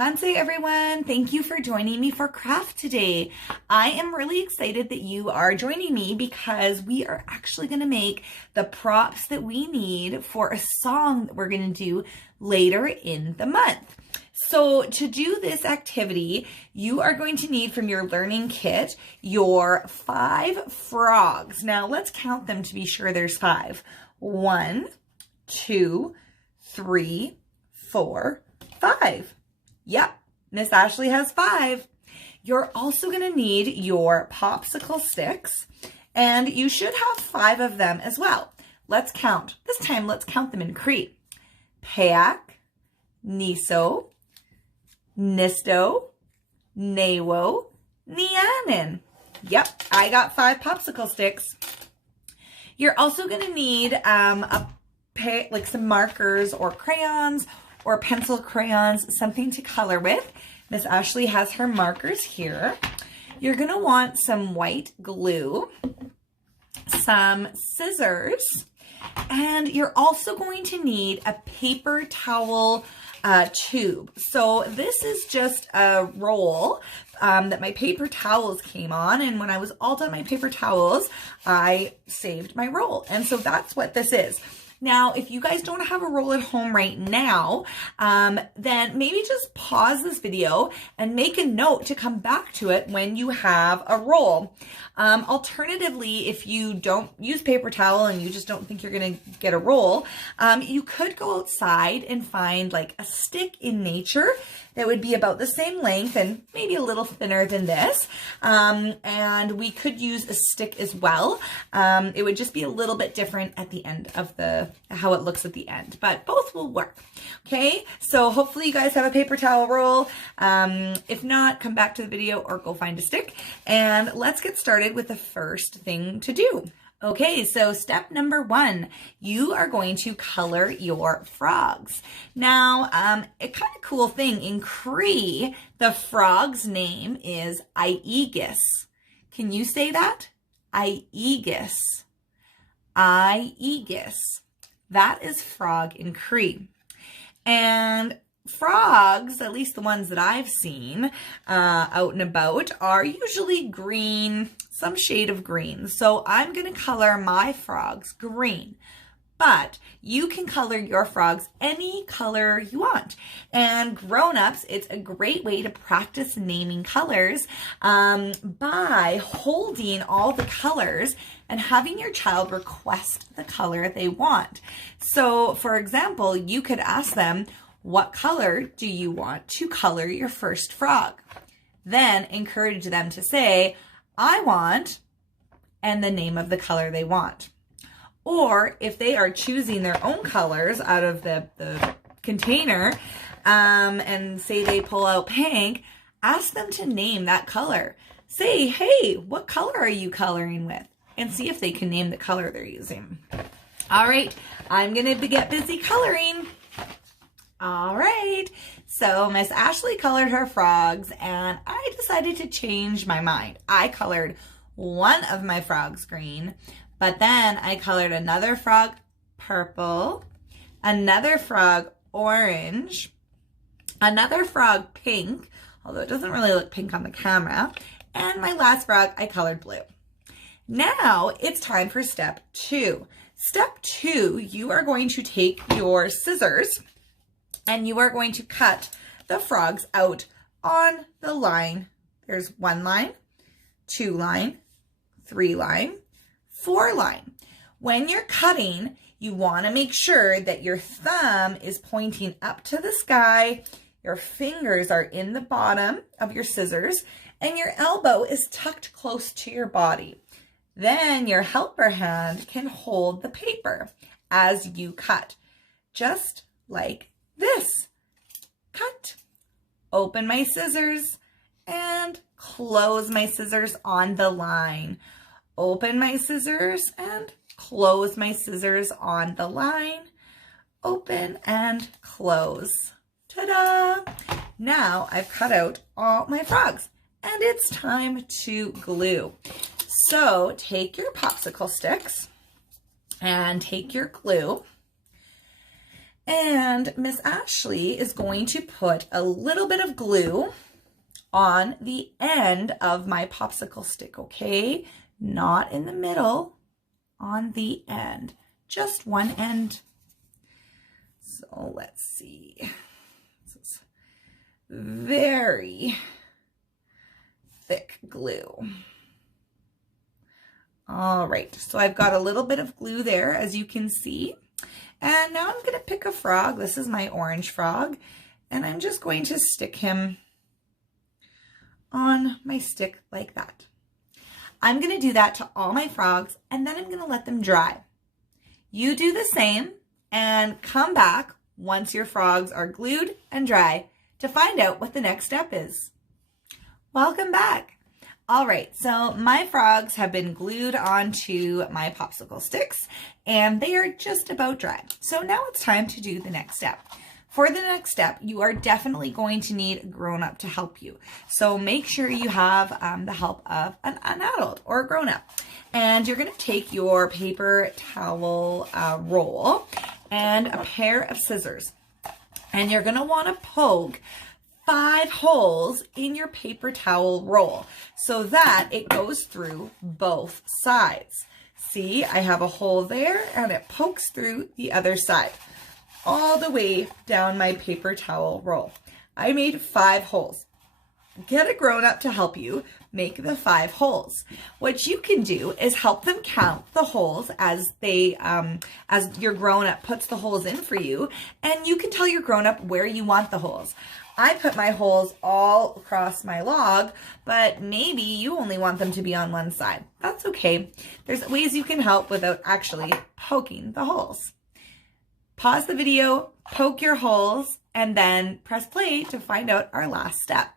Hansei everyone, thank you for joining me for craft today. I am really excited that you are joining me because we are actually going to make the props that we need for a song that we're going to do later in the month. So to do this activity, you are going to need from your learning kit your 5 frogs. Now let's count them to be sure there's 5. 1, 2, 3, 4, 5. Yep, Miss Ashley has 5. You're also going to need your popsicle sticks, and you should have 5 of them as well. Let's count. This time, let's count them in Cree. Peak, Niso, Nisto, Newo, Nianin. Yep, I got 5 popsicle sticks. You're also going to need like some markers or crayons or pencil crayons, something to color with. Miss Ashley has her markers here. You're going to want some white glue, some scissors, and you're also going to need a paper towel tube. So this is just a roll that my paper towels came on, and when I was all done my paper towels, I saved my roll. And so that's what this is. Now, if you guys don't have a roll at home right now, then maybe just pause this video and make a note to come back to it when you have a roll. Alternatively, if you don't use paper towel and you just don't think you're going to get a roll, you could go outside and find like a stick in nature that would be about the same length and maybe a little thinner than this. And we could use a stick as well. It would just be a little bit different at the end of how it looks at the end, but both will work. Okay, so hopefully you guys have a paper towel roll. If not, come back to the video or go find a stick, and let's get started with the first thing to do. Okay, so step number 1, you are going to color your frogs. Now, a kind of cool thing, in Cree, the frog's name is Aegis. Can you say that? Aegis. Aegis. That is frog in Cree. And frogs, at least the ones that I've seen out and about, are usually green, some shade of green. So I'm going to color my frogs green. But you can color your frogs any color you want. And grown-ups, it's a great way to practice naming colors by holding all the colors and having your child request the color they want. So, for example, you could ask them, what color do you want to color your first frog? Then encourage them to say, I want, and the name of the color they want. Or if they are choosing their own colors out of the container, and say they pull out pink, ask them to name that color. Say, hey, what color are you coloring with? And see if they can name the color they're using. All right, I'm gonna get busy coloring. All right, so Miss Ashley colored her frogs, and I decided to change my mind. I colored one of my frogs green, but then I colored another frog purple, another frog orange, another frog pink, although it doesn't really look pink on the camera, and my last frog I colored blue. Now it's time for step 2. Step 2, you are going to take your scissors and you are going to cut the frogs out on the line. There's 1 line, 2 line, 3 line, 4 line. When you're cutting, you want to make sure that your thumb is pointing up to the sky, your fingers are in the bottom of your scissors, and your elbow is tucked close to your body. Then your helper hand can hold the paper as you cut, just like this. Cut, open my scissors, and close my scissors on the line. Open my scissors and close my scissors on the line. Open and close. Ta-da! Now I've cut out all my frogs, and it's time to glue. So take your popsicle sticks and take your glue And Miss Ashley is going to put a little bit of glue on the end of my popsicle stick, okay? Not in the middle, on the end, just one end. So let's see. This is very thick glue. All right, so I've got a little bit of glue there, as you can see. And now I'm gonna pick a frog. This is my orange frog. And I'm just going to stick him on my stick like that. I'm gonna do that to all my frogs, and then I'm gonna let them dry. You do the same and come back once your frogs are glued and dry to find out what the next step is. Welcome back. All right, so my frogs have been glued onto my popsicle sticks and they are just about dry. So now it's time to do the next step. For the next step, you are definitely going to need a grown-up to help you. So make sure you have the help of an adult or a grown-up. And you're gonna take your paper towel roll and a pair of scissors. And you're gonna wanna poke 5 holes in your paper towel roll so that it goes through both sides. See, I have a hole there and it pokes through the other side all the way down my paper towel roll. I made 5 holes. Get a grown-up to help you make the 5 holes. What you can do is help them count the holes as they, as your grown-up puts the holes in for you, and you can tell your grown-up where you want the holes. I put my holes all across my log, but maybe you only want them to be on one side. That's okay. There's ways you can help without actually poking the holes. Pause the video, poke your holes, and then press play to find out our last step.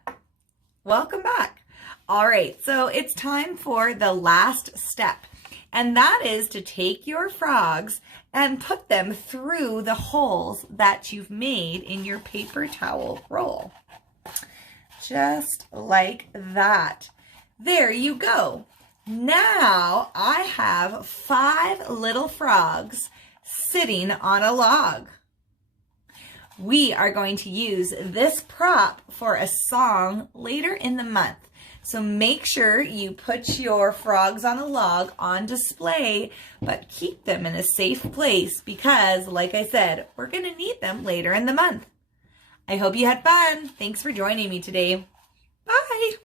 Welcome back. All right, so it's time for the last step, and that is to take your frogs and put them through the holes that you've made in your paper towel roll. Just like that. There you go. Now I have 5 little frogs sitting on a log. We are going to use this prop for a song later in the month. So make sure you put your frogs on a log on display, but keep them in a safe place because, like I said, we're going to need them later in the month. I hope you had fun. Thanks for joining me today. Bye.